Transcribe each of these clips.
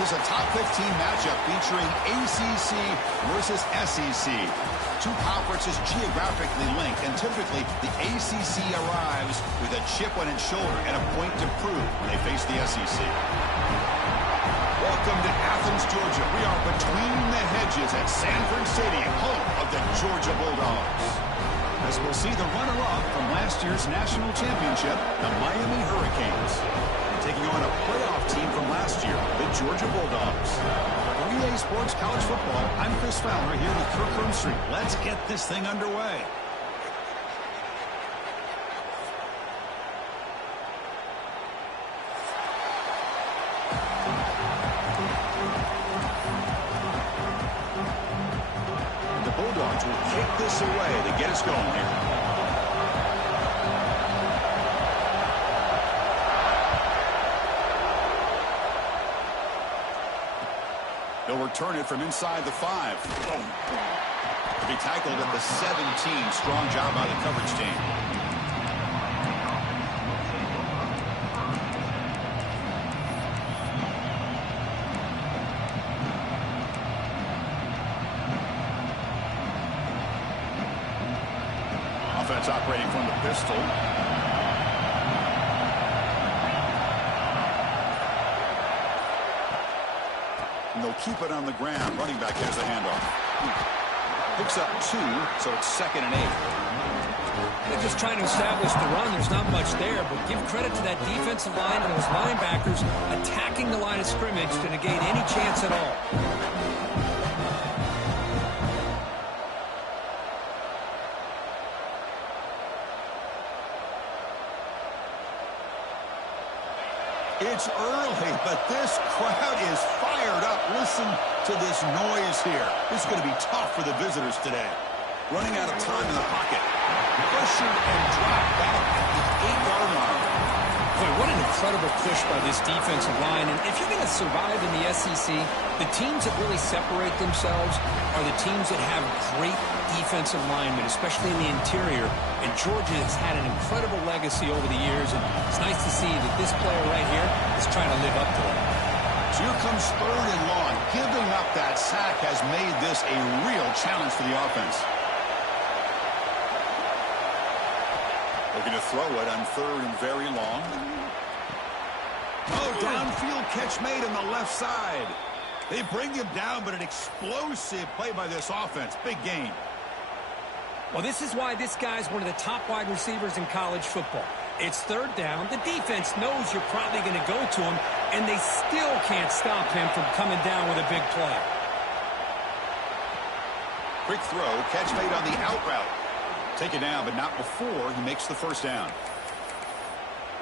This is a top 15 matchup featuring ACC versus SEC. Two conferences geographically linked, and typically the ACC arrives with a chip on its shoulder and a point to prove when they face the SEC. Welcome to Athens, Georgia. We are between the hedges at Sanford Stadium, home of the Georgia Bulldogs. As we'll see the runner-up from last year's national championship, the Miami Hurricanes. Taking on a playoff team from last year, the Georgia Bulldogs. For EA Sports College Football, I'm Chris Fowler here with Kirk Herbstreit. Let's get this thing underway. The Bulldogs will kick this away to get us going here. They'll return it from inside the 5. To be tackled at the 17. Strong job by the coverage team. Offense operating from the pistol. And they'll keep it on the ground. Running back has the handoff. Picks up 2, so it's 2nd and 8. They're just trying to establish the run. There's not much there, but give credit to that defensive line and those linebackers attacking the line of scrimmage to negate any chance at all. It's early, but this crowd is fired up. Listen to this noise here. This is going to be tough for the visitors today. Running out of time in the pocket. Pressured and dropped back at the 8-yard line. Boy, what an incredible push by this defensive line. And if you're going to survive in the SEC, the teams that really separate themselves are the teams that have great defensive linemen, especially in the interior. And Georgia has had an incredible legacy over the years, and it's nice to see that this player right here is trying to live up to that. So here comes 3rd and long. Giving up that sack has made this a real challenge for the offense. Looking to throw it on 3rd and very long. Oh, downfield catch made on the left side. They bring him down, but an explosive play by this offense. Big gain. Well, this is why this guy's one of the top wide receivers in college football. It's 3rd down. The defense knows you're probably going to go to him, and they still can't stop him from coming down with a big play. Quick throw, catch made on the out route. Take it down, but not before he makes the 1st down.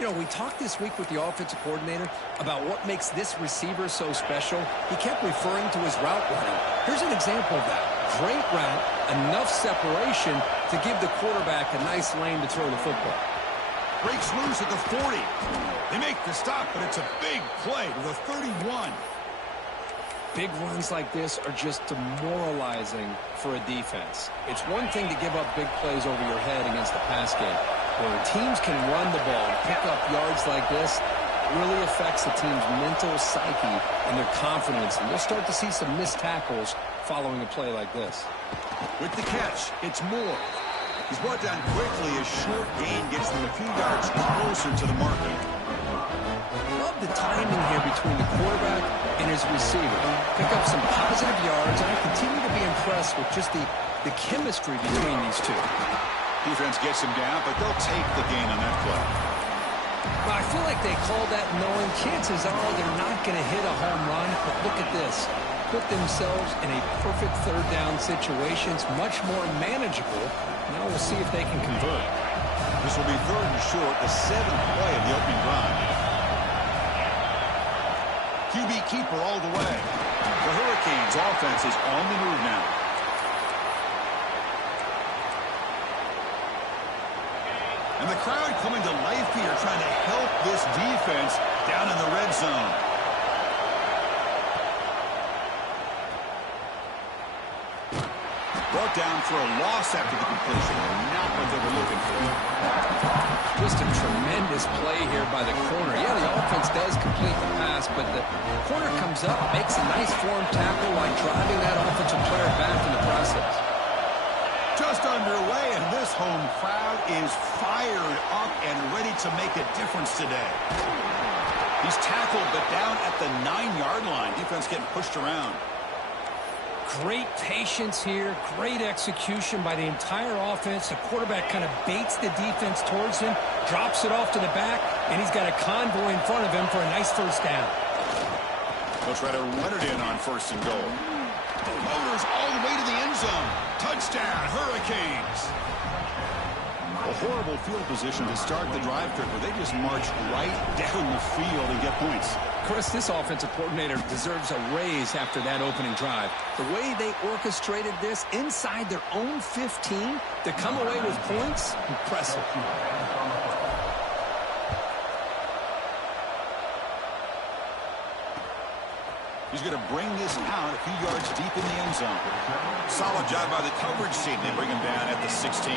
You know, we talked this week with the offensive coordinator about what makes this receiver so special. He kept referring to his route running. Here's an example of that. Great route, enough separation to give the quarterback a nice lane to throw the football. Breaks loose at the 40. They make the stop, but it's a big play to the 31. Big runs like this are just demoralizing for a defense. It's one thing to give up big plays over your head against the pass game. When teams can run the ball and pick up yards like this, it really affects the team's mental psyche and their confidence. And you'll start to see some missed tackles following a play like this. With the catch, it's Moore. He's brought down quickly. A short gain gets them a few yards closer to the marker. Love the timing here between the quarterback and his receiver. Pick up some positive yards, and I continue to be impressed with just the chemistry between these two. Defense gets him down, but they'll take the gain on that play. Well, I feel like they call that knowing chances are they're not going to hit a home run, but look at this. Put themselves in a perfect 3rd down situation. It's much more manageable. Now we'll see if they can convert. This will be 3rd and short, the 7th play of the opening drive. QB keeper all the way. The Hurricanes offense is on the move now. And the crowd coming to life here, trying to help this defense down in the red zone. Brought down for a loss after the completion. Not what they were looking for. Just a tremendous play here by the corner. Yeah, the offense does complete the pass, but the corner comes up, makes a nice form tackle while driving that offensive player back in the process. Just underway, and this home crowd is fired up and ready to make a difference today. He's tackled, but down at the 9-yard line. Defense getting pushed around. Great patience here, great execution by the entire offense. The quarterback kind of baits the defense towards him, drops it off to the back, and he's got a convoy in front of him for a nice first down. They'll try to run it in on 1st and goal. The Motors all the way to the end zone. Touchdown, Hurricanes. A horrible field position to start the drive, but they just march right down the field and get points. Chris, this offensive coordinator deserves a raise after that opening drive. The way they orchestrated this inside their own 15 to come away with points, impressive. He's going to bring this out a few yards deep in the end zone. Solid job by the coverage team. They bring him down at the 16.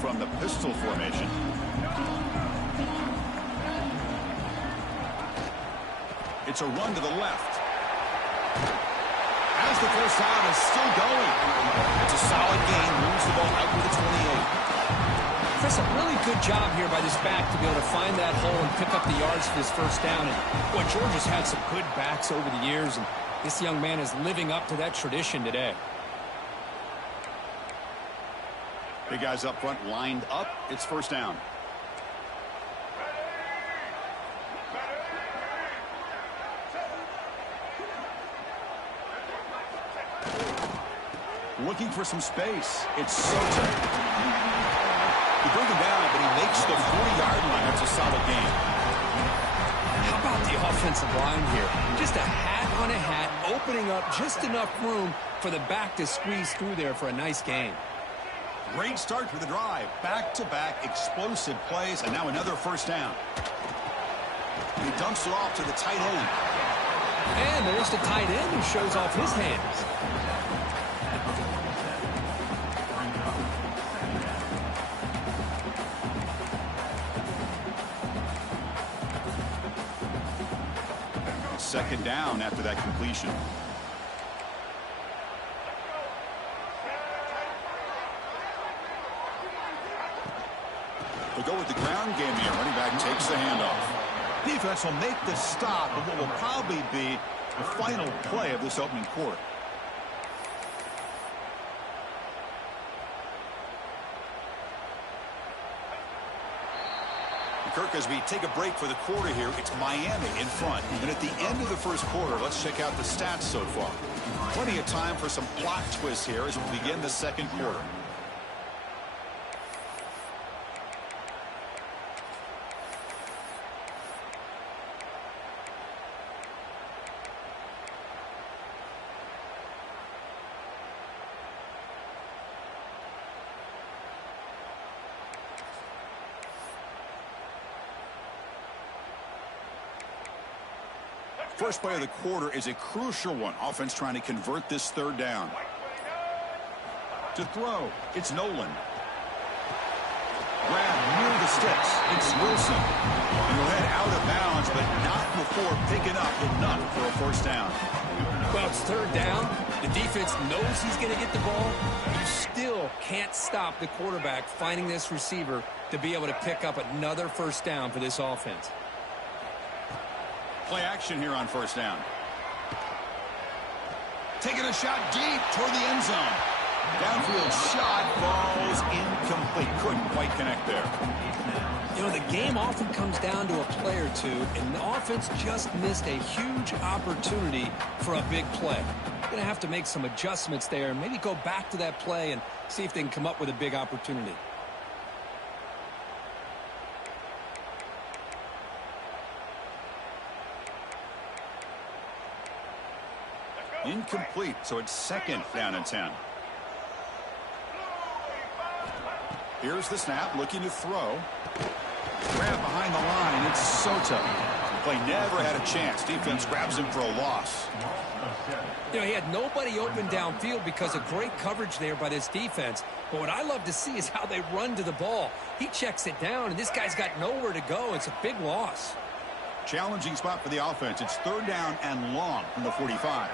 From the pistol formation. It's a run to the left. As the first down is still going. It's a solid gain. Moves the ball out to the 28. Chris, a really good job here by this back to be able to find that hole and pick up the yards for this first down. And boy, Georgia's had some good backs over the years, and this young man is living up to that tradition today. Big guys up front lined up. It's first down. Looking for some space. It's Sota. He broke him down, but he makes the 40-yard line. That's a solid gain. How about the offensive line here? Just a hat on a hat, opening up just enough room for the back to squeeze through there for a nice gain. Great start for the drive. Back-to-back explosive plays, and now another first down. He dumps it off to the tight end. And there's the tight end who shows off his hands. Second down after that completion. They'll go with the ground game here. Running back takes the handoff. Defense will make the stop of what will probably be the final play of this opening quarter. Kirk, as we take a break for the quarter here, it's Miami in front. And at the end of the first quarter, let's check out the stats so far. Plenty of time for some plot twists here as we begin the second quarter. First play of the quarter is a crucial one. Offense trying to convert this third down. To throw, it's Nolan. Grab near the sticks. It's Wilson. And he'll head out of bounds, but not before picking up enough for a first down. Well, it's third down. The defense knows he's going to get the ball. You still can't stop the quarterback finding this receiver to be able to pick up another first down for this offense. Play action here on first down. Taking a shot deep toward the end zone. Downfield shot falls incomplete. Couldn't quite connect there. You know, the game often comes down to a play or two, and the offense just missed a huge opportunity for a big play. Going to have to make some adjustments there and maybe go back to that play and see if they can come up with a big opportunity. Incomplete, so it's second down and 10. Here's the snap, looking to throw. Grab behind the line, it's Sota. Play never had a chance. Defense grabs him for a loss. You know, he had nobody open downfield because of great coverage there by this defense. But what I love to see is how they run to the ball. He checks it down, and this guy's got nowhere to go. It's a big loss. Challenging spot for the offense. It's 3rd down and long from the 45.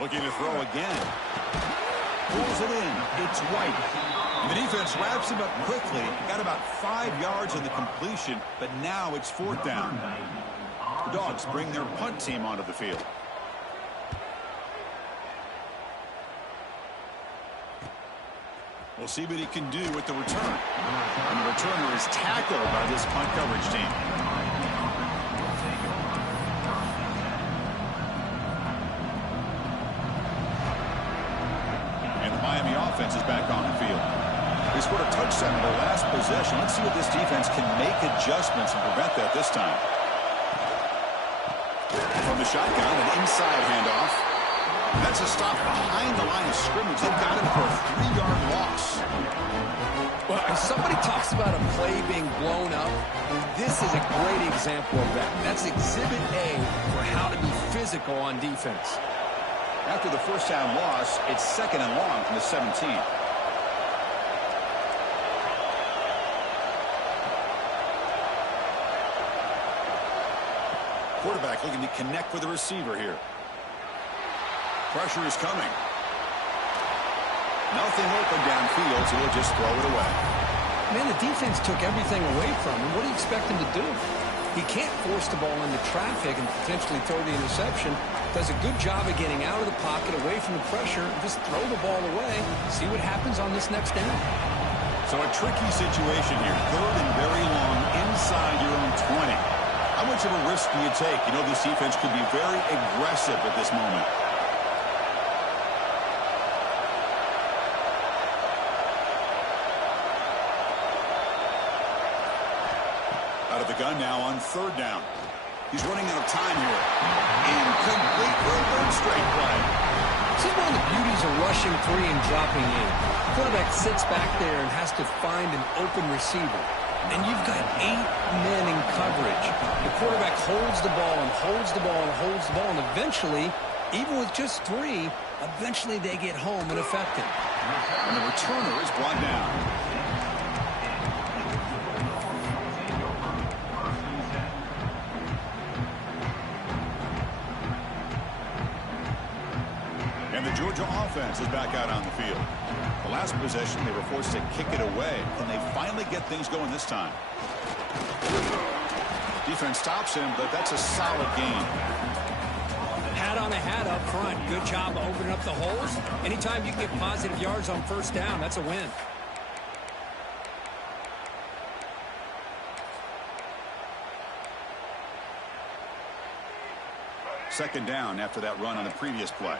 Looking to throw again. Pulls it in. It's White. And the defense wraps him up quickly. Got about 5 yards on the completion, but now it's 4th down. The Dogs bring their punt team onto the field. We'll see what he can do with the return. And the returner is tackled by this punt coverage team. And the Miami offense is back on the field. They scored a touchdown in their last possession. Let's see if this defense can make adjustments and prevent that this time. From the shotgun, an inside handoff. That's a stop behind the line of scrimmage. They've got him for a 3-yard loss. Well, if somebody talks about a play being blown up, this is a great example of that. That's Exhibit A for how to be physical on defense. After the first down loss, it's 2nd and long from the 17. Quarterback looking to connect with the receiver here. Pressure is coming. Nothing open downfield, so he'll just throw it away. Man, the defense took everything away from him. What do you expect him to do? He can't force the ball into traffic and potentially throw the interception. Does a good job of getting out of the pocket, away from the pressure, and just throw the ball away. See what happens on this next down. So a tricky situation here. 3rd and very long inside your own 20. How much of a risk do you take? You know this defense could be very aggressive at this moment. Out of the gun now on 3rd down. He's running out of time here. Incomplete for a 3rd straight play. This is one of the beauties of rushing 3 and dropping 8. The quarterback sits back there and has to find an open receiver. And you've got 8 men in coverage. The quarterback holds the ball and holds the ball and holds the ball. And eventually, even with just 3, eventually they get home and affect him. And the returner is brought down. And the Georgia offense is back out on the field. The last possession, they were forced to kick it away. Can they finally get things going this time? Defense stops him, but that's a solid gain. Hat on a hat up front. Good job of opening up the holes. Anytime you can get positive yards on 1st down, that's a win. Second down after that run on the previous play.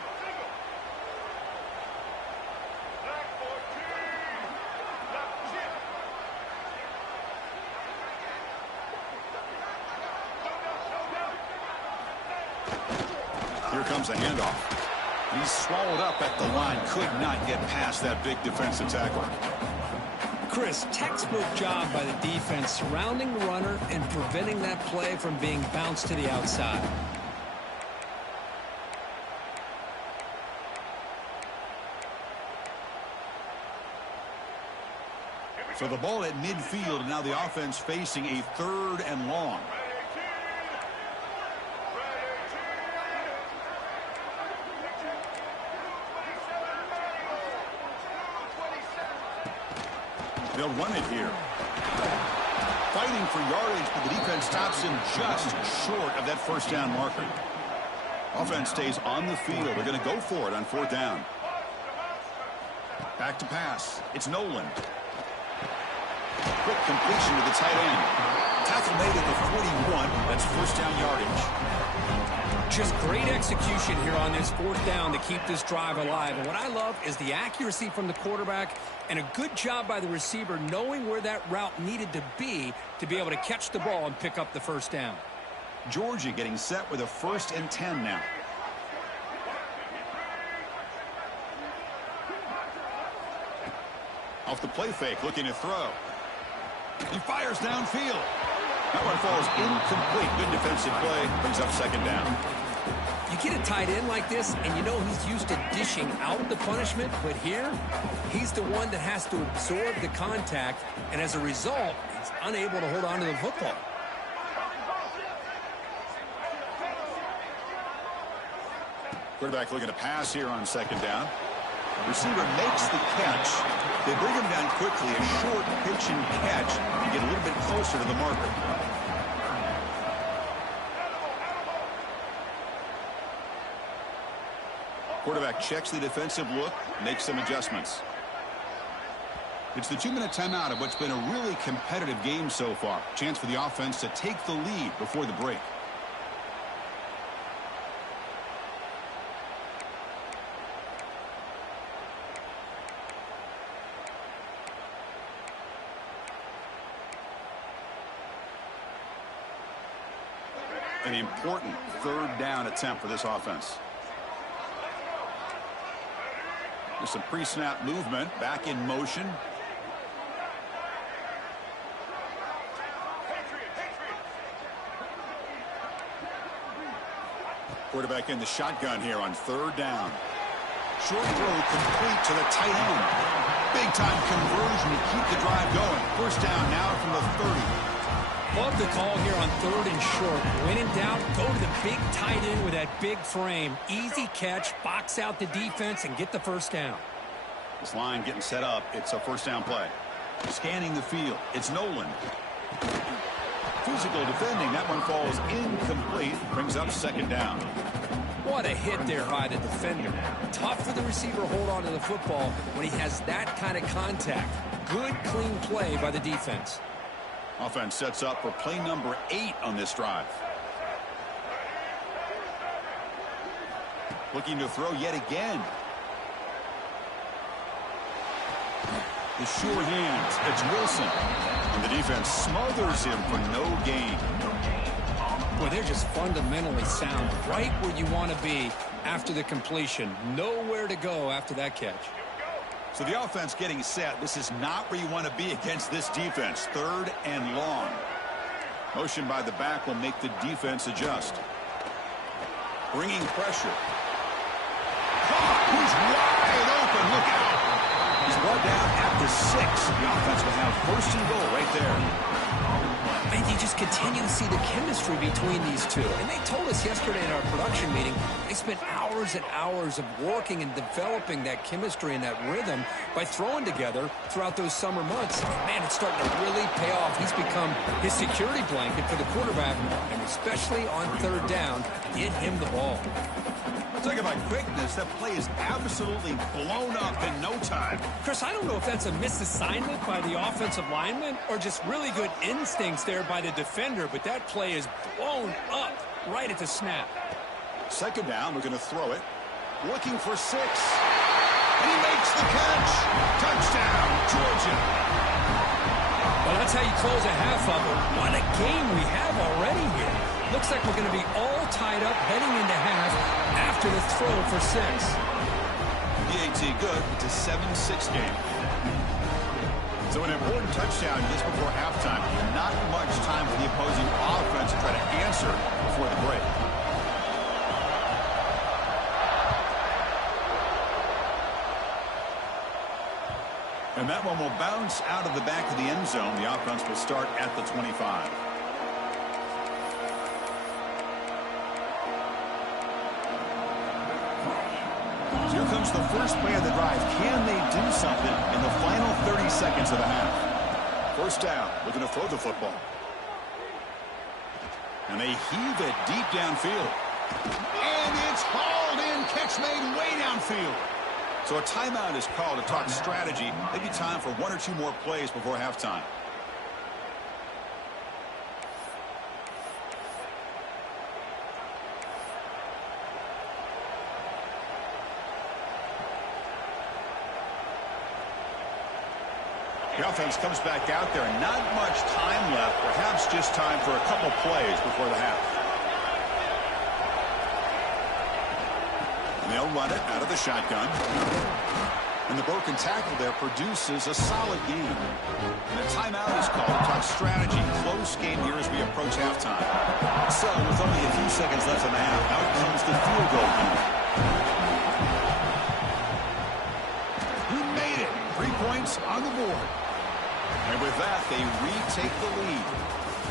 Here comes a handoff. He's swallowed up at the line. Could not get past that big defensive tackle. Chris, textbook job by the defense surrounding the runner and preventing that play from being bounced to the outside. So the ball at midfield, and now the offense facing a 3rd and long. They'll run it here. Fighting for yardage, but the defense stops him just short of that 1st down marker. Offense stays on the field. They're going to go for it on 4th down. Back to pass. It's Nolan. Quick completion to the tight end. Tackle made at the 41. That's 1st down yardage. Just great execution here on this 4th down to keep this drive alive. And what I love is the accuracy from the quarterback and a good job by the receiver knowing where that route needed to be able to catch the ball and pick up the 1st down. Georgia getting set with a 1st and 10 now. Off the play fake, looking to throw. He fires downfield. That one falls incomplete. Good defensive play. Brings up second down. You get a tight end like this, and you know he's used to dishing out the punishment, but here, he's the one that has to absorb the contact, and as a result, he's unable to hold on to the football. Quarterback looking to pass here on second down. Receiver makes the catch. They bring him down quickly. A short pitch and catch to get a little bit closer to the marker. Quarterback checks the defensive look, makes some adjustments. It's the 2-minute timeout of what's been a really competitive game so far. Chance for the offense to take the lead before the break. An important third down attempt for this offense. There's some pre-snap movement, back in motion. Quarterback in the shotgun here on third down. Short throw complete to the tight end. Big time conversion to keep the drive going. First down now from the 30. Love the call here on third and short. When in doubt, go to the big tight end with that big frame. Easy catch, box out the defense, and get the first down. This line getting set up. It's a first down play. Scanning the field. It's Nolan. Physical defending. That one falls incomplete. Brings up second down. What a hit there by the defender. Tough for the receiver to hold on to the football when he has that kind of contact. Good, clean play by the defense. Offense sets up for play number 8 on this drive. Looking to throw yet again. The sure hands. It's Wilson. And the defense smothers him for no gain. Boy, they're just fundamentally sound. Right where you want to be after the completion. Nowhere to go after that catch. So the offense getting set. This is not where you want to be against this defense. Third and long. Motion by the back will make the defense adjust. Bringing pressure. Caught. He's wide open. Look out. He's brought down at the 6. The offense will have first and goal right there. And you just continue to see the chemistry between these two. And they told us yesterday in our production meeting, they spent hours and hours of working and developing that chemistry and that rhythm by throwing together throughout those summer months. Man, it's starting to really pay off. He's become his security blanket for the quarterback, and especially on third down, get him the ball. Talk about quickness. That play is absolutely blown up in no time. Chris, I don't know if that's a misassignment by the offensive lineman or just really good instincts there by the defender, but that play is blown up right at the snap. Second down, we're going to throw it. Looking for 6. And he makes the catch. Touchdown, Georgia. Well, that's how you close a half of it. What a game we have already here. Looks like we're going to be all tied up heading into half after the throw for 6. PAT good. It's a 7-6 game. So an important touchdown just before halftime. Not much time for the opposing offense to try to answer before the break. And that one will bounce out of the back of the end zone. The offense will start at the 25. Here comes the first play of the drive. Can they do something in the final 30 seconds of the half? First down. Looking to throw the football. And they heave it deep downfield. And it's hauled in. Catch made way downfield. So a timeout is called to talk strategy. Maybe time for 1 or 2 more plays before halftime. The offense comes back out there. Not much time left. Perhaps just time for a couple plays before the half. And they'll run it out of the shotgun. And the broken tackle there produces a solid gain. And a timeout is called to talk strategy. Close game here as we approach halftime. So with only a few seconds left in the half, out comes the field goal unit. He made it. 3 points on the board. And with that, they retake the lead.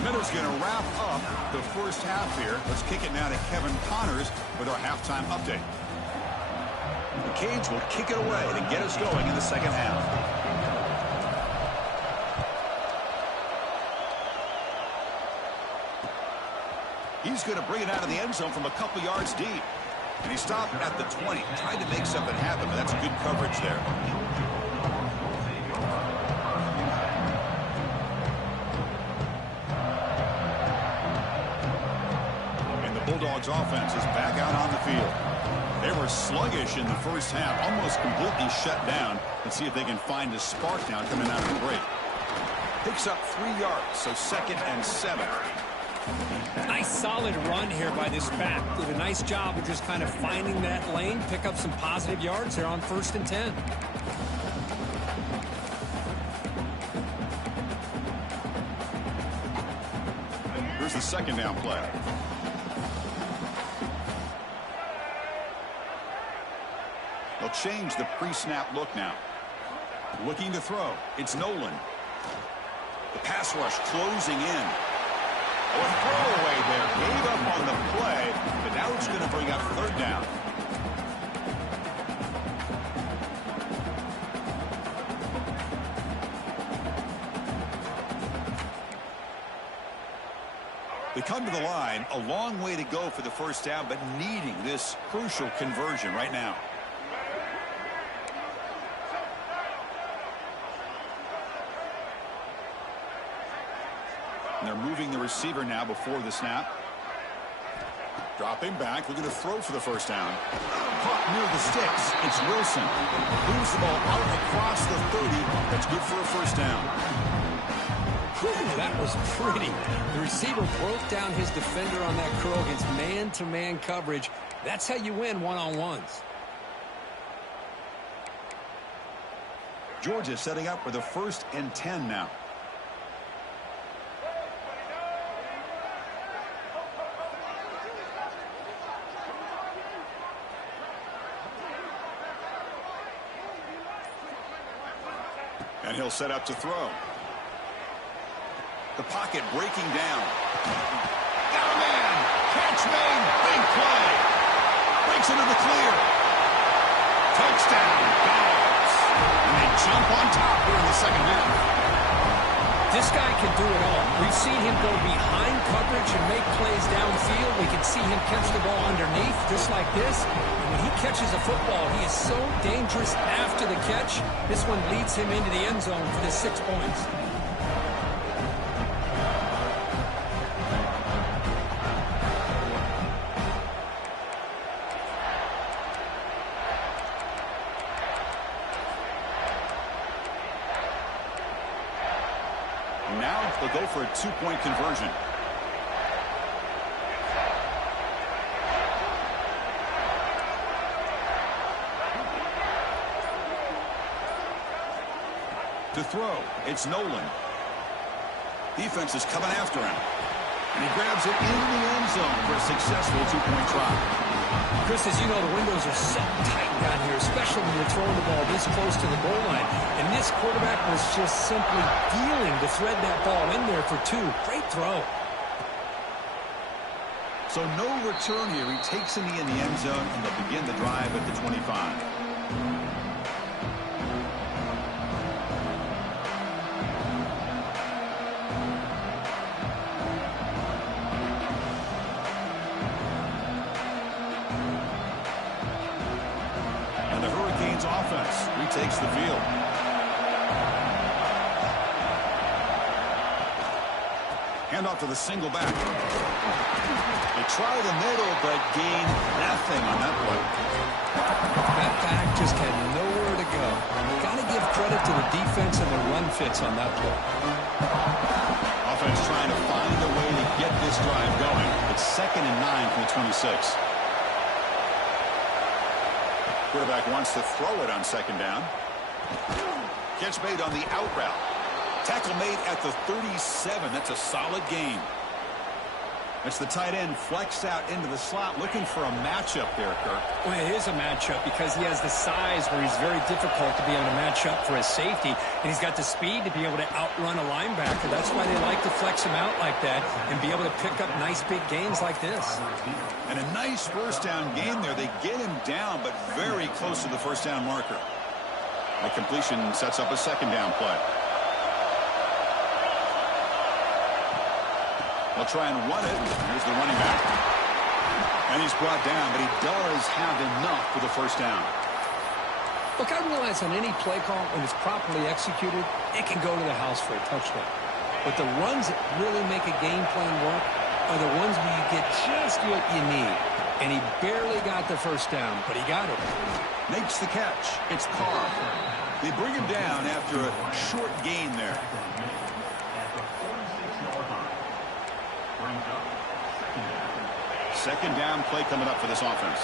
Miller's going to wrap up the first half here. Let's kick it now to Kevin Connors with our halftime update. The Canes will kick it away to get us going in the second half. He's going to bring it out of the end zone from a couple yards deep. And he stopped at the 20, trying to make something happen, but that's good coverage there. And the Bulldogs offense is back out on the field. They were sluggish in the first half, almost completely shut down. Let's see if they can find a spark now coming out of the break. Picks up 3 yards, so 2nd and 7. Nice solid run here by this back. Did a nice job of just kind of finding that lane, pick up some positive yards there on 1st and 10. Here's the 2nd down play. They'll change the pre-snap look now. Looking to throw. It's Nolan. The pass rush closing in. Oh, a throwaway there. Gave up on the play, but now it's going to bring up 3rd down. They come to the line. A long way to go for the 1st down, but needing this crucial conversion right now. And they're moving the receiver now before the snap. Dropping back, looking to throw for the 1st down. Caught near the sticks. It's Wilson. Moves the ball out across the 30. That's good for a 1st down. Whew, that was pretty. The receiver broke down his defender on that curl against man-to-man coverage. That's how you win one-on-ones. Georgia setting up for the 1st and 10 now. And he'll set up to throw. The pocket breaking down. Got a man. Catch made. Big play. Breaks into the clear. Touchdown. Dogs. And they jump on top here in the 2nd half. This guy can do it all. We've seen him go behind coverage and make plays downfield. We can see him catch the ball underneath just like this. And when he catches a football, he is so dangerous after the catch. This one leads him into the end zone for the 6 points. Now they'll go for a 2-point conversion. To throw, it's Nolan. Defense is coming after him. And he grabs it in the end zone for a successful 2-point try. Chris, as you know, the windows are so tight down here, especially when you're throwing the ball this close to the goal line. And this quarterback was just simply dealing to thread that ball in there for 2. Great throw. So no return here. He takes in the end zone, and they'll begin the drive at the 25. Offense retakes the field. Handoff to the single back. They try the middle, but gain nothing on that play. That back just had nowhere to go. Got to give credit to the defense and the run fits on that play. Offense trying to find a way to get this drive going. It's 2nd and 9 from the 26. Quarterback wants to throw it on 2nd down. Catch made on the out route. Tackle made at the 37. That's a solid gain. It's the tight end flexed out into the slot, looking for a matchup there, Kirk. Well, it is a matchup because he has the size where he's very difficult to be able to match up for his safety, and he's got the speed to be able to outrun a linebacker. That's why they like to flex him out like that and be able to pick up nice big gains like this. And a nice first down game there. They get him down, but very close to the first down marker. The completion sets up a second down play. They'll try and run it. Here's the running back. And he's brought down, but he does have enough for the first down. Look, I realize on any play call, when it's properly executed, it can go to the house for a touchdown. But the runs that really make a game plan work are the ones where you get just what you need. And he barely got the first down, but he got it. Makes the catch. It's Carr. They bring him down after a short gain there. Second down play coming up for this offense.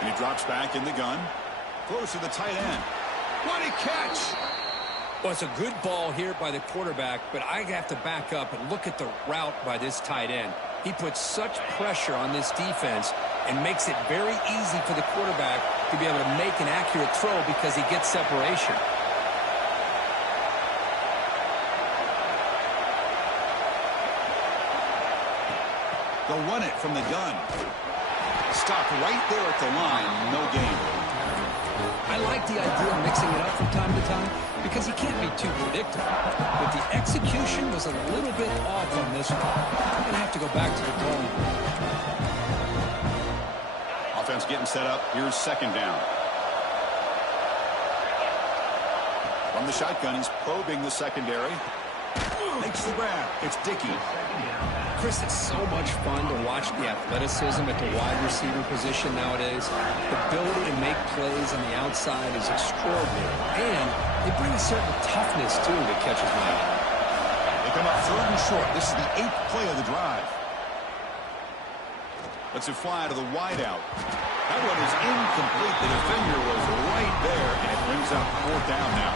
And he drops back in the gun. Throws to the tight end. What a catch! Well, it's a good ball here by the quarterback, but I have to back up and look at the route by this tight end. He puts such pressure on this defense and makes it very easy for the quarterback to be able to make an accurate throw because he gets separation. They'll run it from the gun. Stopped right there at the line. No gain. I like the idea of mixing it up from time to time because he can't be too predictable. But the execution was a little bit off on this one. I'm going to have to go back to the drawing board. Offense getting set up. Here's second down. From the shotgun, he's probing the secondary. Makes the grab. It's Dickey. Chris, it's so much fun to watch the athleticism at the wide receiver position nowadays. The ability to make plays on the outside is extraordinary. And they bring a certain toughness, too, that catches my eye. They come up third and short. This is the 8th play of the drive. Lets it fly to the wideout. That one is incomplete. The defender was right there, and it brings up fourth down now.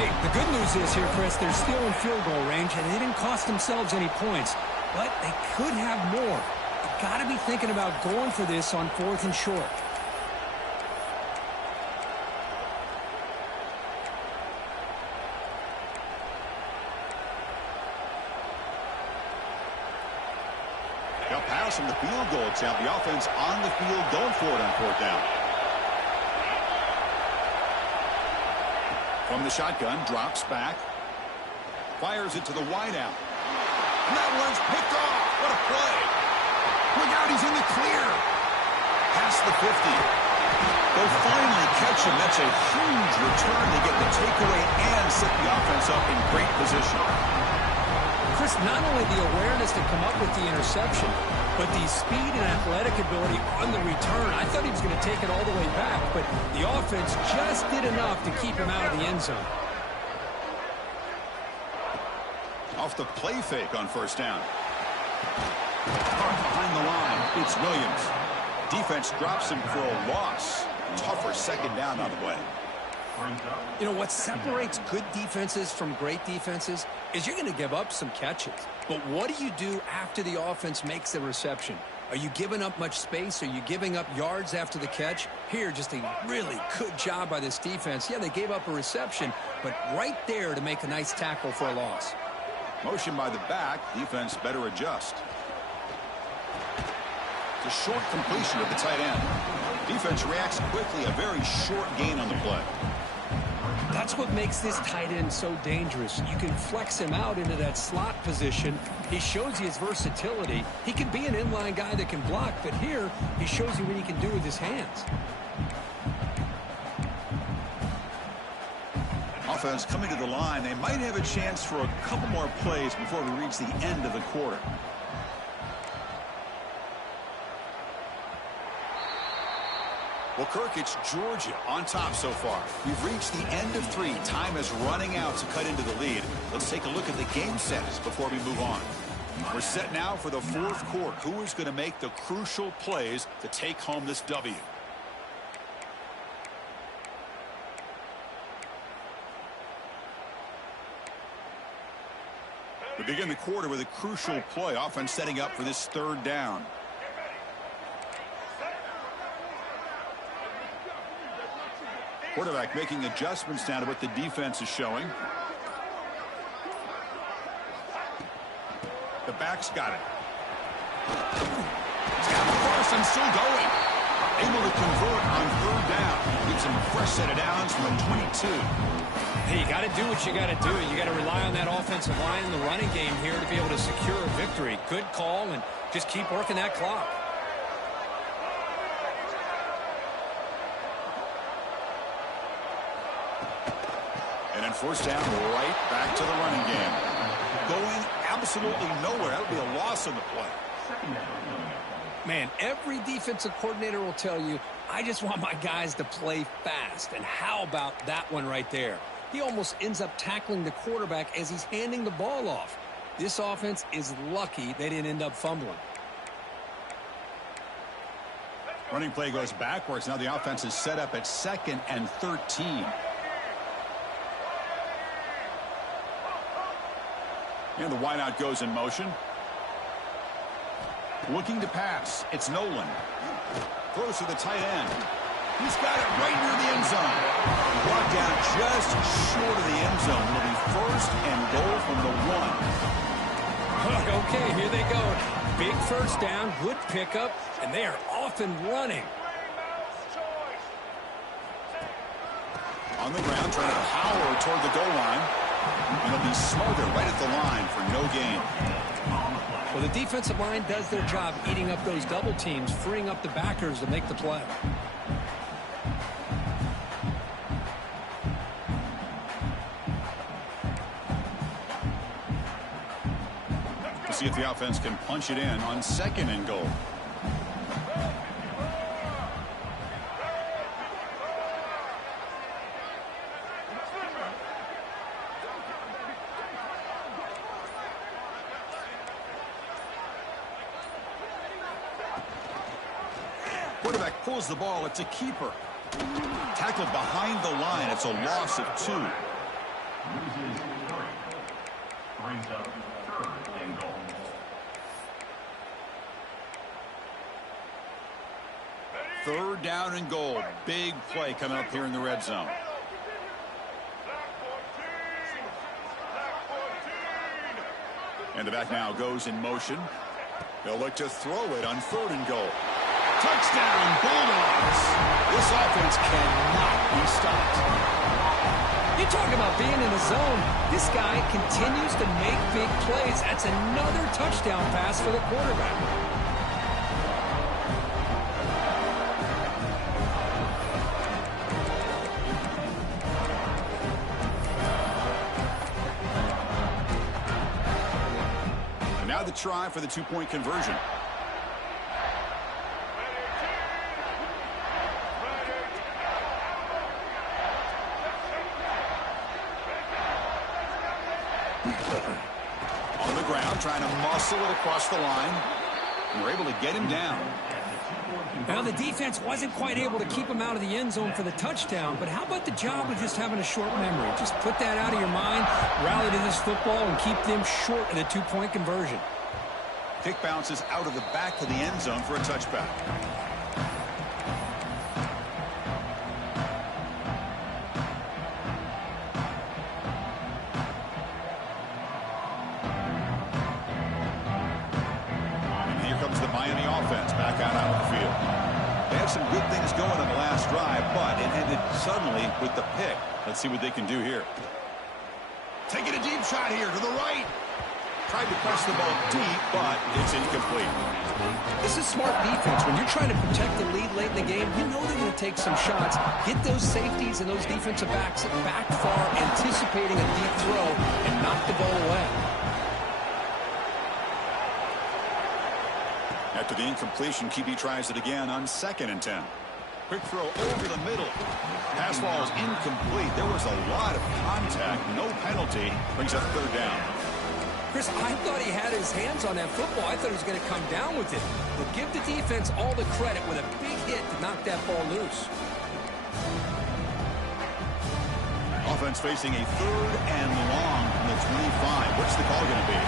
Hey, the good news is here, Chris, they're still in field goal range, and they didn't cost themselves any points. But they could have more. They've got to be thinking about going for this on fourth and short. They'll pass from the field goal attempt. The offense on the field going for it on fourth down. From the shotgun, drops back. Fires it to the wideout. And that one's picked off. What a play. Look out, he's in the clear. Past the 50. They'll finally catch him. That's a huge return. They get the takeaway and set the offense up in great position. Chris, not only the awareness to come up with the interception, but the speed and athletic ability on the return. I thought he was going to take it all the way back, but the offense just did enough to keep him out of the end zone. Off the play fake on first down. Behind the line, it's Williams. Defense drops him for a loss. Tougher second down on the way. You know, what separates good defenses from great defenses is you're going to give up some catches. But what do you do after the offense makes the reception? Are you giving up much space? Are you giving up yards after the catch? Here, just a really good job by this defense. Yeah, they gave up a reception, but right there to make a nice tackle for a loss. Motion by the back. Defense better adjust. It's a short completion of the tight end. Defense reacts quickly. A very short gain on the play. That's what makes this tight end so dangerous. You can flex him out into that slot position. He shows you his versatility. He can be an inline guy that can block, but here he shows you what he can do with his hands. Offense coming to the line. They might have a chance for a couple more plays before we reach the end of the quarter. Well, Kirk, it's Georgia on top so far. We've reached the end of 3. Time is running out to cut into the lead. Let's take a look at the game status before we move on. We're set now for the 4th quarter. Who is going to make the crucial plays to take home this W? We begin the quarter with a crucial play. Offense setting up for this 3rd down. Quarterback making adjustments now to what the defense is showing. The back's got it. He's got the first and still going. Able to convert on 3rd down. Gives him a fresh set of downs from the 22. Hey, you got to do what you got to do. You got to rely on that offensive line in the running game here to be able to secure a victory. Good call, and just keep working that clock. And then 1st down, right back to the running game. Going absolutely nowhere. That would be a loss on the play. Man, every defensive coordinator will tell you, I just want my guys to play fast. And how about that one right there? He almost ends up tackling the quarterback as he's handing the ball off. This offense is lucky they didn't end up fumbling. Running play goes backwards. Now the offense is set up at 2nd and 13. And the wideout goes in motion. Looking to pass. It's Nolan. Throws to the tight end. He's got it right near the end zone. Brought down just short of the end zone. It'll be 1st and goal from the 1. Okay, here they go. Big 1st down, good pickup, and they are off and running. On the ground, trying to power toward the goal line. And it'll be smothered right at the line for no gain. Well, the defensive line does their job eating up those double teams, freeing up the backers to make the play. To see if the offense can punch it in on 2nd and goal. Quarterback pulls the ball. It's a keeper. Tackled behind the line. It's a loss of 2. Brings up 3rd and goal. Third down and goal. Big play coming up here in the red zone. And the back now goes in motion. They'll look to throw it on 3rd and goal. Touchdown, Bulldogs. This offense cannot be stopped. You talk about being in the zone. This guy continues to make big plays. That's another touchdown pass for the quarterback. And now the try for the 2-point conversion. On the ground, trying to muscle it across the line. And we're able to get him down. Now, the defense wasn't quite able to keep him out of the end zone for the touchdown, but how about the job of just having a short memory? Just put that out of your mind, rally to this football, and keep them short of the 2-point conversion. Kick bounces out of the back of the end zone for a touchback. The Miami offense back out on the field. They had some good things going on the last drive, but it ended suddenly with the pick. Let's see what they can do here. Taking a deep shot here to the right. Tried to press the ball deep, but it's incomplete. This is smart defense. When you're trying to protect the lead late in the game, you know they're going to take some shots. Get those safeties and those defensive backs back far, anticipating a deep throw, and knock the ball away. After the incompletion, QB tries it again on 2nd and 10. Quick throw over the middle. Pass ball is incomplete. There was a lot of contact. No penalty. Brings up third down. Chris, I thought he had his hands on that football. I thought he was going to come down with it. But give the defense all the credit with a big hit to knock that ball loose. Offense facing a third and long from the 25. What's the call going to be?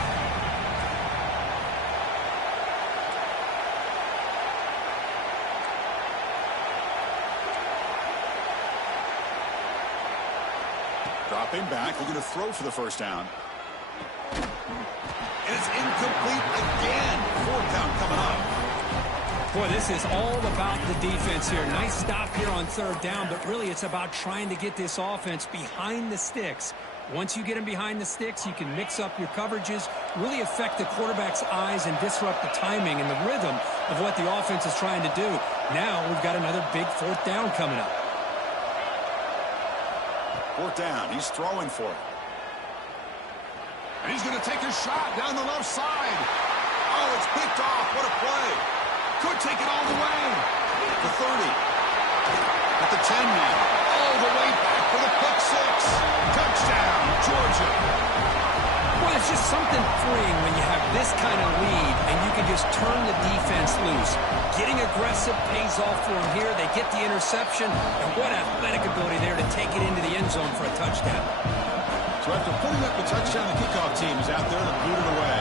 Dropping back, looking to throw for the first down. And it's incomplete again. Fourth down coming up. Boy, this is all about the defense here. Nice stop here on third down, but really it's about trying to get this offense behind the sticks. Once you get them behind the sticks, you can mix up your coverages, really affect the quarterback's eyes and disrupt the timing and the rhythm of what the offense is trying to do. Now we've got another big fourth down coming up. Fourth down. He's throwing for it. And he's going to take a shot down the left side. Oh, it's picked off. What a play. Could take it all the way. The 30. At the 10 now. All the way back for the pick six. Touchdown, Georgia. Well, it's just something freeing when you have this kind of lead and you can just turn the defense loose. Getting aggressive pays off for them here. They get the interception, and what athletic ability there to take it into the end zone for a touchdown. So after putting up the touchdown, the kickoff team is out there to boot it away.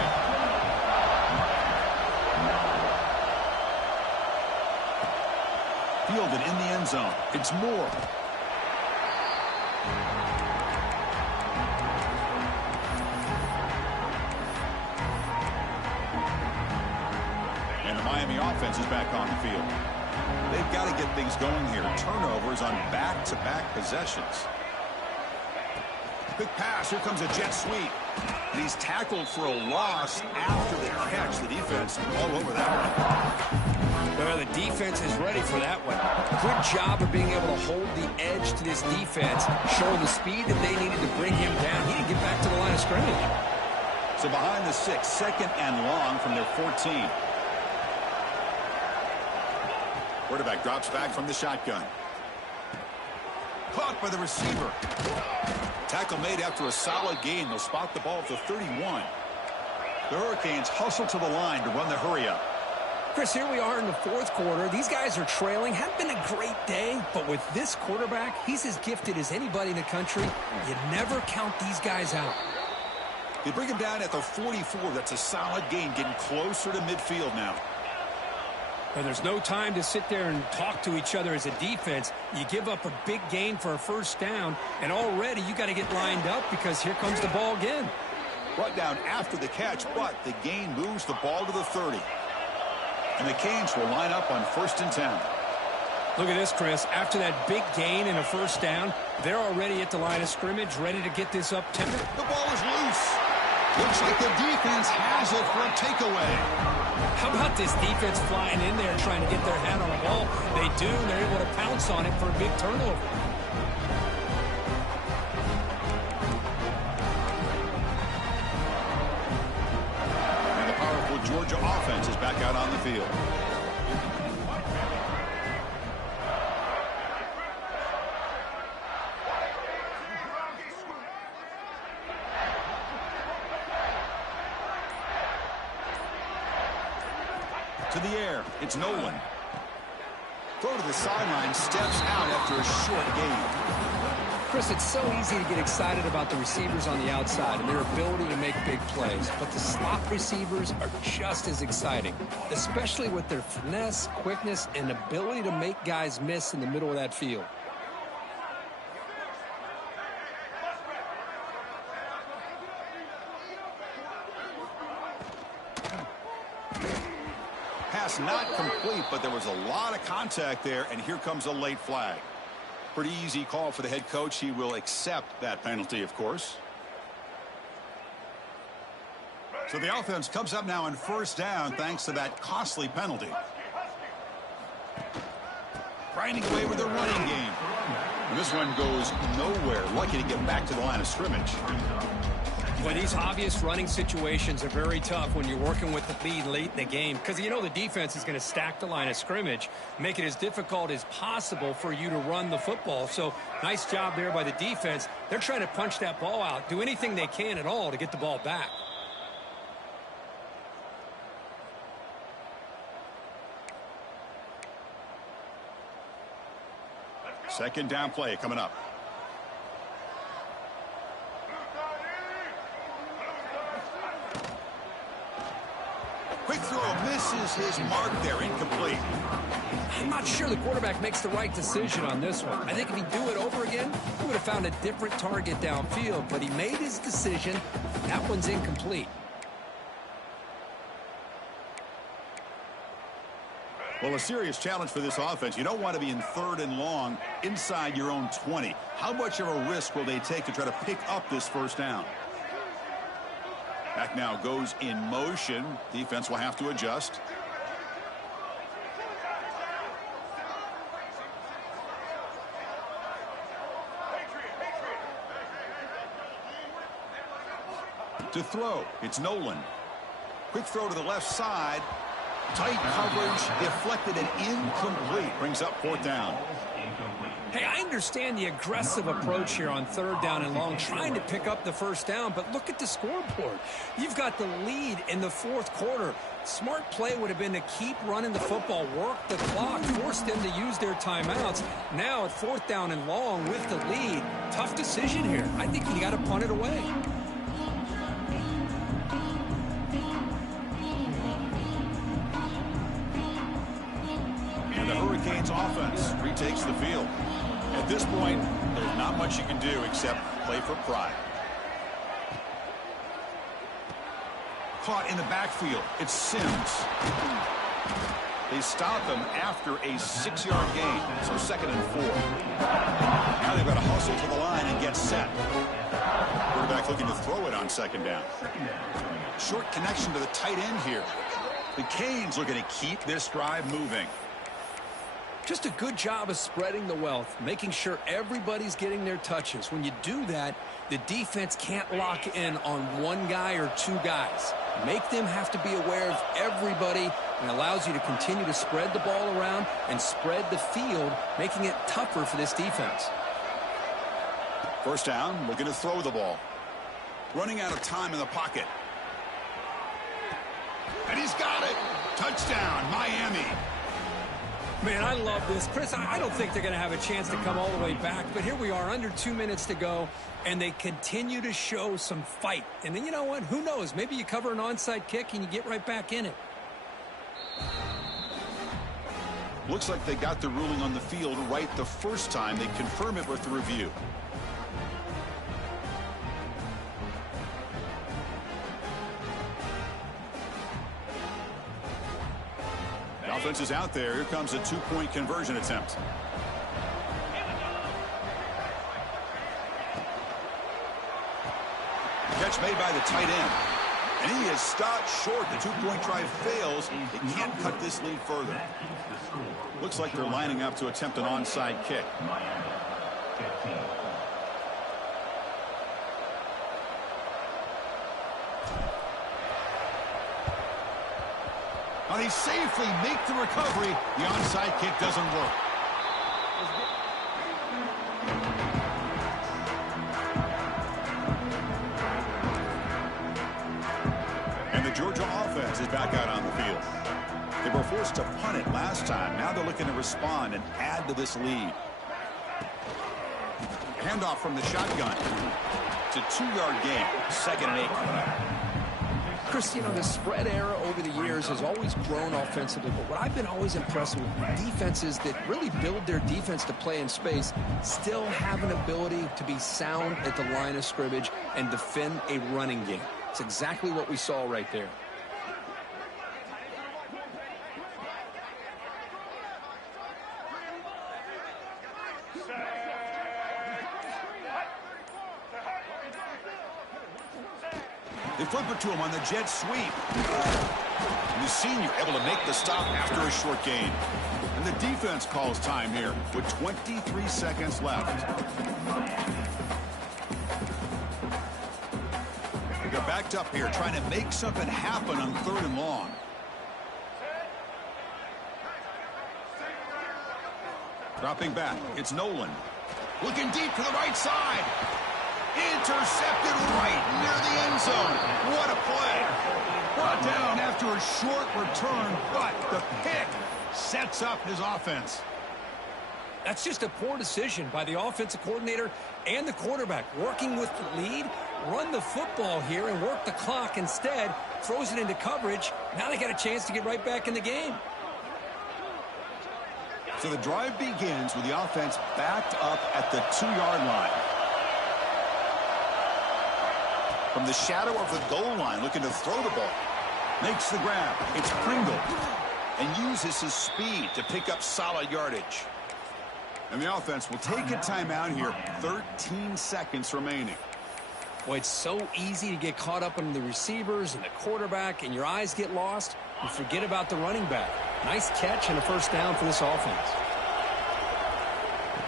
Fielded in the end zone. It's Moore. And the Miami offense is back on the field. They've got to get things going here. Turnovers on back-to-back possessions. Quick pass. Here comes a jet sweep. And he's tackled for a loss after the catch. The defense all over that one. Well, the defense is ready for that one. Good job of being able to hold the edge to this defense, showing the speed that they needed to bring him down. He didn't get back to the line of scrimmage. So behind the 6, second and long from their 14. Quarterback drops back from the shotgun. Caught by the receiver. Tackle made after a solid gain. They'll spot the ball at the 31. The Hurricanes hustle to the line to run the hurry up. Chris, here we are in the fourth quarter. These guys are trailing. Hadn't been a great day, but with this quarterback, he's as gifted as anybody in the country. You never count these guys out. They bring him down at the 44. That's a solid gain, getting closer to midfield now. And there's no time to sit there and talk to each other as a defense. You give up a big gain for a first down, and already you got to get lined up because here comes the ball again. Brought down after the catch, but the gain moves the ball to the 30. And the Canes will line up on 1st and 10. Look at this, Chris. After that big gain and a first down, they're already at the line of scrimmage, ready to get this up 10. The ball is loose. Looks like the defense has it for a takeaway. How about this defense flying in there trying to get their hand on the ball? They do, and they're able to pounce on it for a big turnover. Georgia offense is back out on the field. To the air, it's Nolan. Throw to the sideline, steps out after a short gain. Chris, it's so easy to get excited about the receivers on the outside and their ability to make big plays, but the slot receivers are just as exciting, especially with their finesse, quickness, and ability to make guys miss in the middle of that field. Pass not complete, but there was a lot of contact there, and here comes a late flag. Pretty easy call for the head coach. He will accept that penalty, of course. So the offense comes up now on 1st down thanks to that costly penalty. Grinding away with a running game. And this one goes nowhere. Lucky to get back to the line of scrimmage. Well, these obvious running situations are very tough when you're working with the lead late in the game because you know the defense is going to stack the line of scrimmage, make it as difficult as possible for you to run the football. So nice job there by the defense. They're trying to punch that ball out, do anything they can at all to get the ball back. Second down play coming up. Quick throw misses his mark there, incomplete. I'm not sure the quarterback makes the right decision on this one. I think if he'd do it over again, he would have found a different target downfield, but he made his decision. That one's incomplete. Well, a serious challenge for this offense. You don't want to be in 3rd and long inside your own 20. How much of a risk will they take to try to pick up this first down? Back now goes in motion. Defense will have to adjust. To throw, it's Nolan. Quick throw to the left side. Tight coverage, deflected and incomplete. Brings up 4th down. Hey, I understand the aggressive approach here on 3rd down and long, trying to pick up the first down, but look at the scoreboard. You've got the lead in the 4th quarter. Smart play would have been to keep running the football, work the clock, force them to use their timeouts. Now at 4th down and long with the lead, tough decision here. I think you got to punt it away. The Hurricanes offense retakes the field. At this point, there's not much you can do except play for pride. Caught in the backfield. It's Sims. They stop him after a 6-yard gain, so 2nd and 4. Now they've got to hustle to the line and get set. Quarterback looking to throw it on 2nd down. Short connection to the tight end here. The Canes looking to keep this drive moving. Just a good job of spreading the wealth, making sure everybody's getting their touches. When you do that, the defense can't lock in on one guy or two guys. Make them have to be aware of everybody, and allows you to continue to spread the ball around and spread the field, making it tougher for this defense. First down, looking to throw the ball. Running out of time in the pocket. And he's got it. Touchdown, Miami. Man, I love this. Chris, I don't think they're going to have a chance to come all the way back, but here we are, under 2 minutes to go, and they continue to show some fight. And then you know what? Who knows? Maybe you cover an onside kick and you get right back in it. Looks like they got the ruling on the field right the first time. They confirm it with the review. The offense is out there. Here comes a 2-point conversion attempt. Catch made by the tight end. And he is stopped short. The 2-point try fails. They can't cut this lead further. Looks like they're lining up to attempt an onside kick. But he safely makes the recovery. The onside kick doesn't work. And the Georgia offense is back out on the field. They were forced to punt it last time. Now they're looking to respond and add to this lead. Handoff from the shotgun. It's a 2-yard gain. 2nd and 8. Chris, you know, the spread era over the years has always grown offensively, but what I've been always impressed with, defenses that really build their defense to play in space still have an ability to be sound at the line of scrimmage and defend a running game. It's exactly what we saw right there. They flip it to him on the jet sweep. And the senior able to make the stop after a short gain. And the defense calls time here with 23 seconds left. They're backed up here trying to make something happen on 3rd and long. Dropping back, it's Nolan. Looking deep to the right side. Intercepted right near the end zone. What a play. Brought down after a short return, but the pick sets up his offense. That's just a poor decision by the offensive coordinator and the quarterback. Working with the lead, run the football here and work the clock. Instead, throws it into coverage. Now they got a chance to get right back in the game. So the drive begins with the offense backed up at the 2-yard line. From the shadow of the goal line, looking to throw the ball. Makes the grab. It's Pringle. And uses his speed to pick up solid yardage. And the offense will take a timeout here. 13 seconds remaining. Boy, it's so easy to get caught up in the receivers and the quarterback, and your eyes get lost. You forget about the running back. Nice catch and a first down for this offense.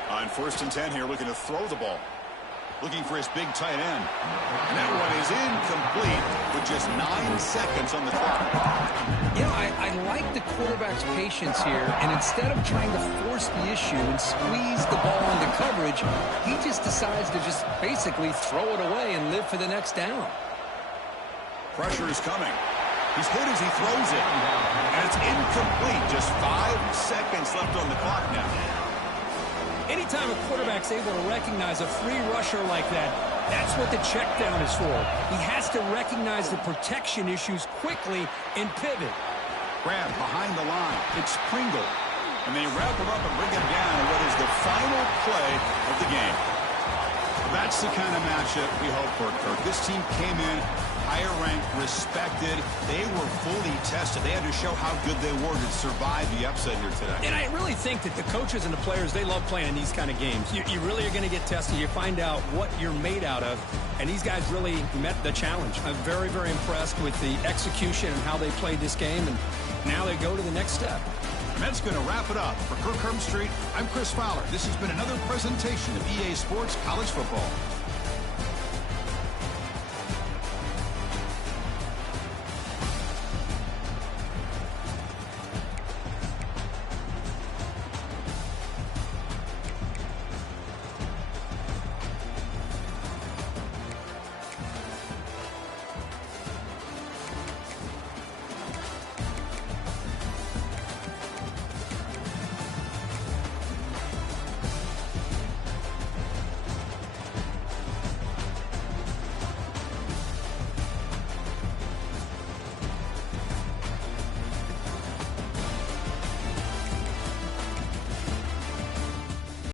On 1st and 10 here, looking to throw the ball. Looking for his big tight end. And that one is incomplete with just 9 seconds on the clock. You know, I like the quarterback's patience here, and instead of trying to force the issue and squeeze the ball into coverage, he just decides to just basically throw it away and live for the next down. Pressure is coming. He's hit as he throws it. And it's incomplete. Just 5 seconds left on the clock now. Anytime a quarterback's able to recognize a free rusher like that, that's what the check down is for. He has to recognize the protection issues quickly and pivot. Grab behind the line. It's Pringle. And they wrap him up and bring him down in what is the final play of the game. That's the kind of matchup we hope for, Kirk. This team came in higher ranked, respected. They were fully tested. They had to show how good they were to survive the upset here today. And I really think that the coaches and the players, they love playing these kind of games. You really are going to get tested. You find out what you're made out of. And these guys really met the challenge. I'm very, very impressed with the execution and how they played this game. And now they go to the next step. And that's going to wrap it up. For Kirk Herbstreit, I'm Chris Fowler. This has been another presentation of EA Sports College Football.